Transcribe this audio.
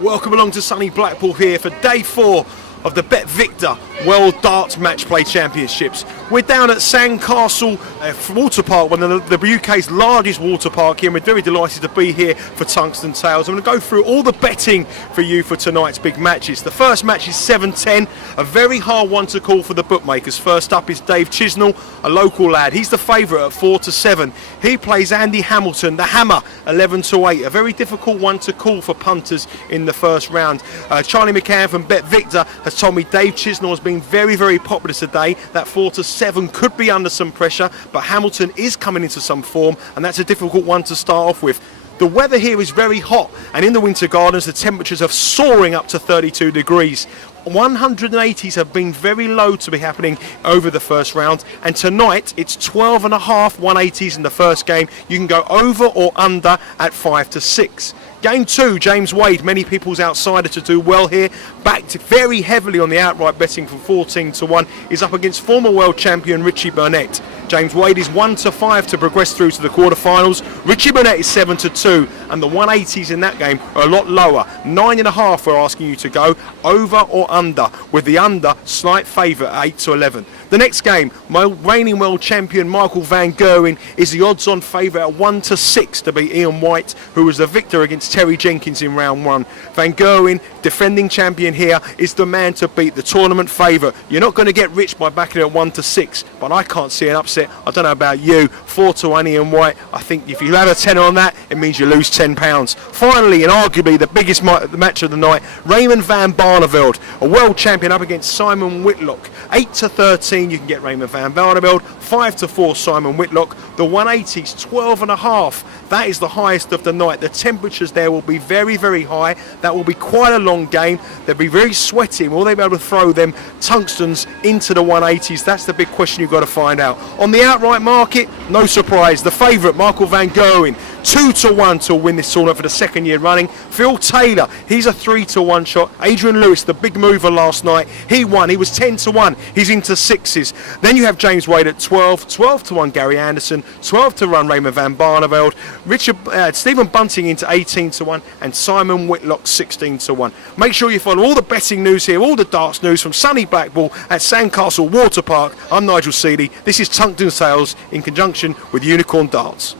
Welcome along to sunny Blackpool here for day 4 of the Bet Victor World Darts Matchplay Championships. We're down at Sandcastle Water Park, one of the UK's largest water park here, and we're very delighted to be here for Tungsten Tales. I'm going to go through all the betting for you for tonight's big matches. The first match is 7-10, a very hard one to call for the bookmakers. First up is Dave Chisnell, a local lad. He's the favourite at 4-7. He plays Andy Hamilton, the Hammer, 11-8. A very difficult one to call for punters in the first round. Charlie McCann from Bet Victor has told me Dave Chisnell has been very, very popular today. That 4-7 could be under some pressure, but Hamilton is coming into some form, and that's a difficult one to start off with. The weather here is very hot, and in the Winter Gardens the temperatures are soaring up to 32 degrees. 180s have been very low to be happening over the first round, and tonight it's 12.5 180s in the first game. You can go over or under at 5-6. Game 2, James Wade, many people's outsider to do well here, backed very heavily on the outright betting from 14-1, is up against former world champion Richie Burnett. James Wade is 1-5 to progress through to the quarterfinals. Richie Burnett is 7-2, and the 180s in that game are a lot lower. 9.5 we're asking you to go, over or under, with the under slight favourite at 8-11. The next game, reigning world champion Michael Van Gerwen is the odds-on favourite at 1-6 to beat Ian White, who was the victor against Terry Jenkins in round 1. Van Gerwen, defending champion here, is the man to beat, the tournament favourite. You're not going to get rich by backing it at 1-6, but I can't see an upset. I don't know about you. 4-1 Ian White. I think if you have a tenner on that, it means you lose £10. Finally, and arguably the biggest match of the night, Raymond van Barneveld, a world champion up against Simon Whitlock. 8-13, you can get Raymond van Barneveld. 5-4 Simon Whitlock. The 180s, 12.5. That is the highest of the night. The temperatures there will be very, very high. That will be quite a long game. They'll be very sweaty. Will they be able to throw them tungstens into the 180s? That's the big question you've got to find out. On the outright market, no surprise. The favourite, Michael Van Gerwen, 2-1 to win this tournament for the second year running. Phil Taylor, he's a 3-1 shot. Adrian Lewis, the big mover last night, he won. He was 10-1. He's into 6s. Then you have James Wade at 12, 12-1 Gary Anderson, 12-1 Raymond van Barneveld, Stephen Bunting into 18-1, and Simon Whitlock 16-1. Make sure you follow all the betting news here, all the darts news from sunny Blackpool at Sandcastle Water Park. I'm Nigel Seeley. This is Tungsten Sales in conjunction with Unicorn Darts.